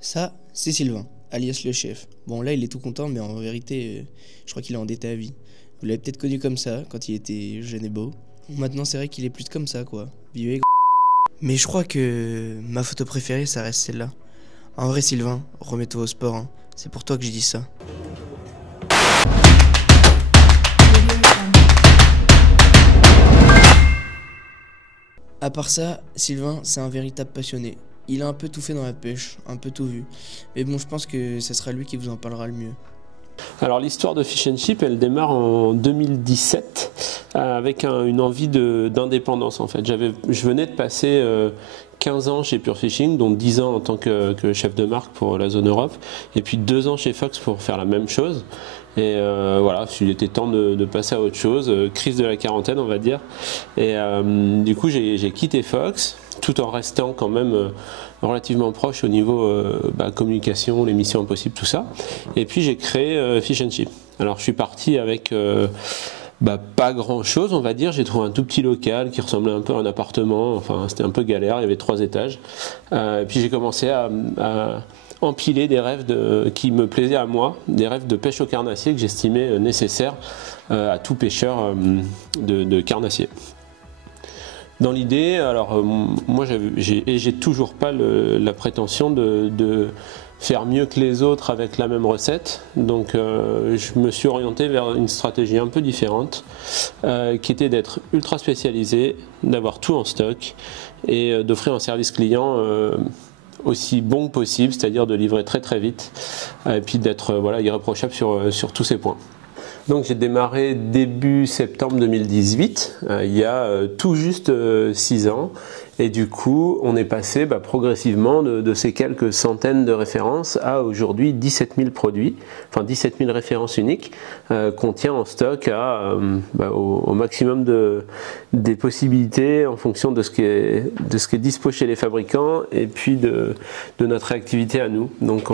Ça, c'est Sylvain, alias le chef. Bon, là, il est tout content, mais en vérité, je crois qu'il est endetté à vie. Vous l'avez peut-être connu comme ça, quand il était jeune et beau. Maintenant, c'est vrai qu'il est plus comme ça, quoi. Vieux et Mais je crois que ma photo préférée, ça reste celle-là. En vrai, Sylvain, remets-toi au sport, hein. C'est pour toi que je dis ça. À part ça, Sylvain, c'est un véritable passionné. Il a un peu tout fait dans la pêche, un peu tout vu. Mais bon, je pense que ce sera lui qui vous en parlera le mieux. Alors l'histoire de Fish and Chip, elle démarre en 2017 avec une envie d'indépendance en fait. Je venais de passer 15 ans chez Pure Fishing, dont 10 ans en tant que chef de marque pour la zone Europe, et puis 2 ans chez Fox pour faire la même chose. Et voilà, il était temps de passer à autre chose, crise de la quarantaine on va dire. Et du coup j'ai quitté Fox, tout en restant quand même relativement proche au niveau communication, les missions impossibles, tout ça. Et puis j'ai créé Fish and Chip. Alors je suis parti avec pas grand chose on va dire, j'ai trouvé un tout petit local qui ressemblait un peu à un appartement, enfin c'était un peu galère, il y avait 3 étages. Et puis j'ai commencé à empiler des rêves qui me plaisaient à moi, des rêves de pêche au carnassier que j'estimais nécessaires à tout pêcheur de carnassier. Dans l'idée, alors moi j'ai toujours pas la prétention de faire mieux que les autres avec la même recette, donc je me suis orienté vers une stratégie un peu différente qui était d'être ultra spécialisé, d'avoir tout en stock et d'offrir un service client aussi bon que possible, c'est-à-dire de livrer très très vite et puis d'être irréprochable sur tous ces points. Donc j'ai démarré début septembre 2018, il y a tout juste 6 ans, et du coup on est passé progressivement de ces quelques centaines de références à aujourd'hui 17 000 produits, enfin 17 000 références uniques qu'on tient en stock au maximum des possibilités en fonction de ce qui est dispo chez les fabricants et puis de notre réactivité à nous. Donc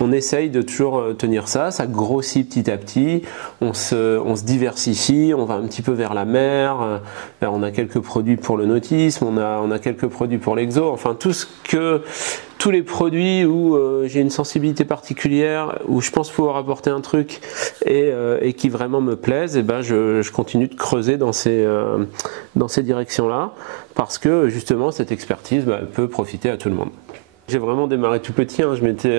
on essaye de toujours tenir ça grossit petit à petit. On se diversifie, on va un petit peu vers la mer, on a quelques produits pour le nautisme, on a quelques produits pour l'exo, enfin tous les produits où j'ai une sensibilité particulière, où je pense pouvoir apporter un truc et qui vraiment me plaisent, et je continue de creuser dans ces directions-là, parce que justement cette expertise peut profiter à tout le monde. J'ai vraiment démarré tout petit, je mettais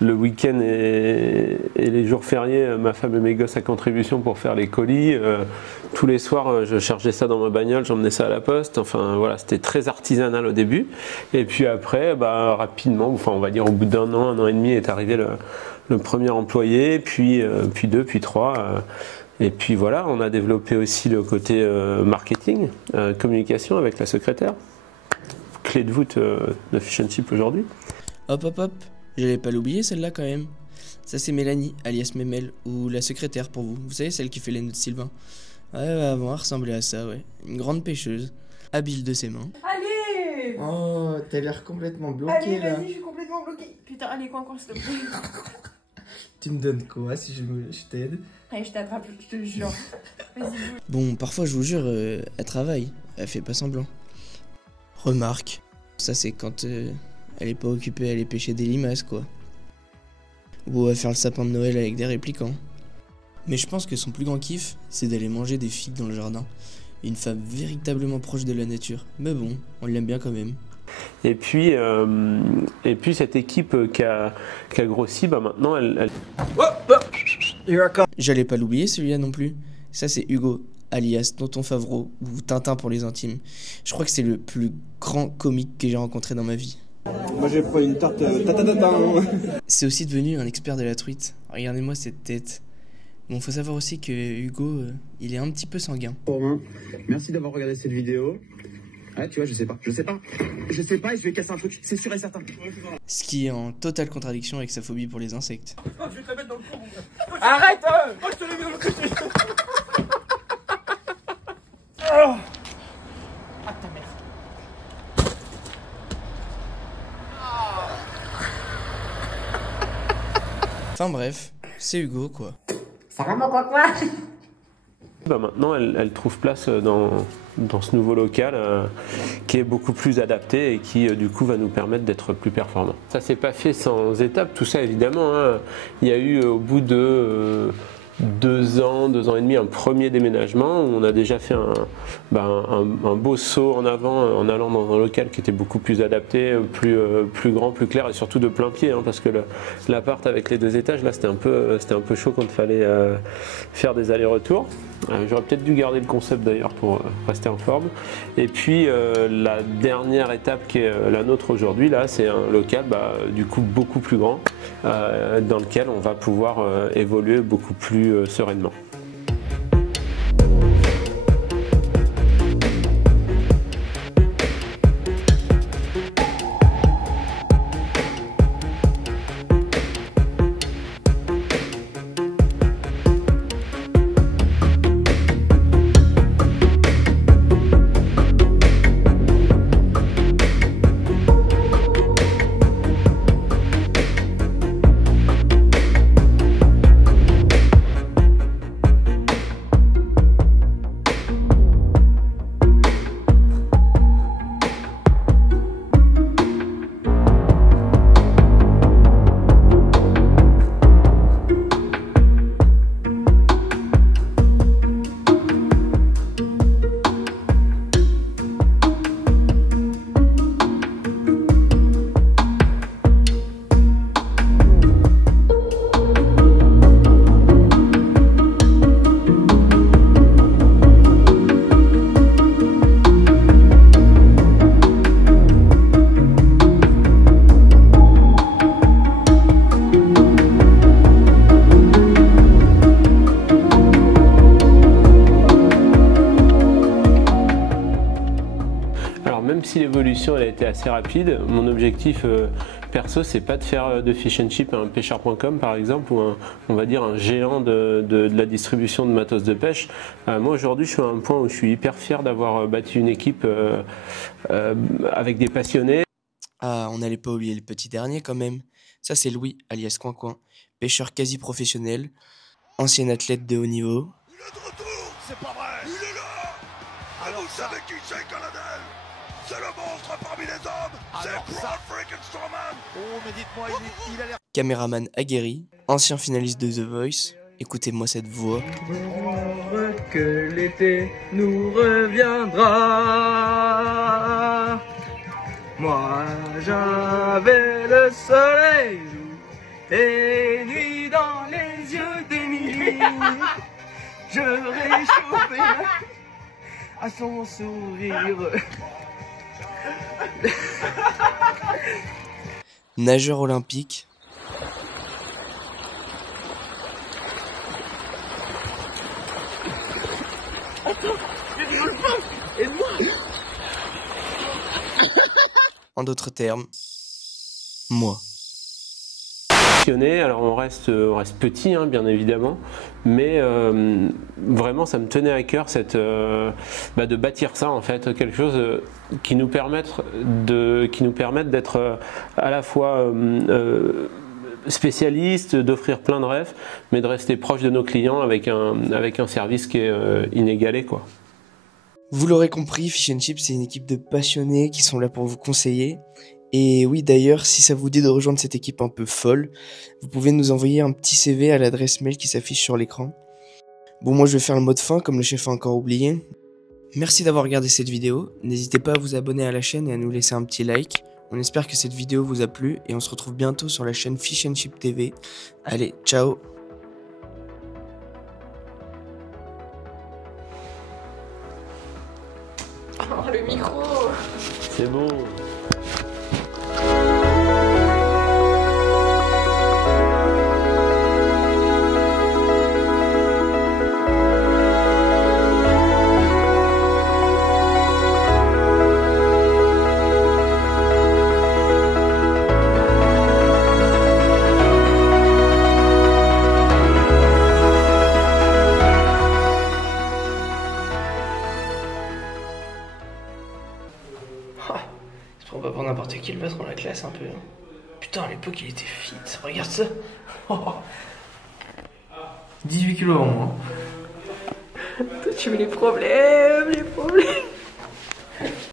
le week-end et les jours fériés, ma femme et mes gosses à contribution pour faire les colis. Tous les soirs, je chargeais ça dans ma bagnole, j'emmenais ça à la poste. Enfin voilà, c'était très artisanal au début. Et puis après, rapidement, enfin on va dire au bout d'un an et demi, est arrivé le premier employé, puis 2, puis 3. Et puis voilà, on a développé aussi le côté marketing, communication avec la secrétaire. Clé de voûte de Fish and Chip aujourd'hui. Hop, j'allais pas l'oublier celle-là quand même. Ça c'est Mélanie, alias Mémel, ou la secrétaire pour vous. Vous savez, celle qui fait les nœuds de Sylvain. Ouais, avant, elle ressemblait à ça, ouais. Une grande pêcheuse, habile de ses mains. Allez! Oh, t'as l'air complètement bloqué allez, là. Allez, vas-y, je suis complètement bloqué. Putain, allez, coin, s'il te plaît. Tu me donnes quoi si je t'aide? Allez, je t'attrape, je te jure. Vas-y. Bon, parfois, je vous jure, elle travaille. Elle fait pas semblant. Remarque, ça c'est quand elle est pas occupée à aller pêcher des limaces, quoi. Ou à faire le sapin de Noël avec des réplicants. Mais je pense que son plus grand kiff, c'est d'aller manger des figues dans le jardin. Une femme véritablement proche de la nature. Mais bon, on l'aime bien quand même. Et puis cette équipe qui a grossi, maintenant elle... J'allais pas l'oublier celui-là non plus. Ça c'est Hugo, alias Tonton Favreau, ou Tintin pour les intimes. Je crois que c'est le plus grand comique que j'ai rencontré dans ma vie. Moi j'ai pris une tarte C'est aussi devenu un expert de la truite. Regardez-moi cette tête. Bon, faut savoir aussi que Hugo, il est un petit peu sanguin. Merci d'avoir regardé cette vidéo. Ah, tu vois, je sais pas et je vais casser un truc, c'est sûr et certain. Ce qui est en totale contradiction avec sa phobie pour les insectes. Oh, je vais te la mettre dans le fond. Arrête oh, je te l'ai mis dans le côté. Oh. Ah, ta mère. Enfin bref, c'est Hugo quoi. Ça va mon quoi. Maintenant, elle trouve place dans ce nouveau local qui est beaucoup plus adapté et qui du coup va nous permettre d'être plus performants. Ça s'est pas fait sans étapes, tout ça évidemment. Hein. Il y a eu au bout de 2 ans et demi, un premier déménagement où on a déjà fait un beau saut en avant en allant dans un local qui était beaucoup plus adapté, plus grand, plus clair et surtout de plein pied, hein, parce que l'appart avec les 2 étages là c'était un peu chaud quand il fallait faire des allers-retours. J'aurais peut-être dû garder le concept d'ailleurs pour rester en forme. Et puis la dernière étape qui est la nôtre aujourd'hui, là, c'est un local du coup beaucoup plus grand dans lequel on va pouvoir évoluer beaucoup plus sereinement. Même si l'évolution elle a été assez rapide, mon objectif perso c'est pas de faire de Fish and Chip un pêcheur.com par exemple ou on va dire un géant de la distribution de matos de pêche. Moi aujourd'hui je suis à un point où je suis hyper fier d'avoir bâti une équipe avec des passionnés. Ah, on n'allait pas oublier le petit dernier quand même. Ça c'est Louis, alias Coin-Coin, pêcheur quasi professionnel, ancien athlète de haut niveau. Il est de retour, c'est pas vrai. Il est là. Alors vous savez qui c'est, Canadel? C'est le monstre parmi les hommes. C'est Braun freaking Strowman. Oh, mais dites-moi, il a l'air... Caméraman aguerri, ancien finaliste de The Voice. Écoutez-moi cette voix. Que l'été nous reviendra. Moi j'avais le soleil et nuit dans les yeux d'Émilie. Je réchauffais à son sourire. Nageur olympique. En d'autres termes, moi. Alors on reste petit hein, bien évidemment, mais vraiment ça me tenait à cœur de bâtir ça en fait, quelque chose qui nous permette d'être à la fois spécialiste, d'offrir plein de rêves, mais de rester proche de nos clients avec un service qui est inégalé quoi. Vous l'aurez compris, Fish and Chip, c'est une équipe de passionnés qui sont là pour vous conseiller. Et oui, d'ailleurs, si ça vous dit de rejoindre cette équipe un peu folle, vous pouvez nous envoyer un petit CV à l'adresse mail qui s'affiche sur l'écran. Bon, moi je vais faire le mot de fin, comme le chef a encore oublié. Merci d'avoir regardé cette vidéo. N'hésitez pas à vous abonner à la chaîne et à nous laisser un petit like. On espère que cette vidéo vous a plu et on se retrouve bientôt sur la chaîne Fish and Chip TV. Allez, ciao! Oh, le micro. C'est bon. Je prends pas pour n'importe qui le patron de la classe un peu. Putain, à l'époque il était fit, regarde ça. 18 kilos en moins. Tu veux les problèmes, les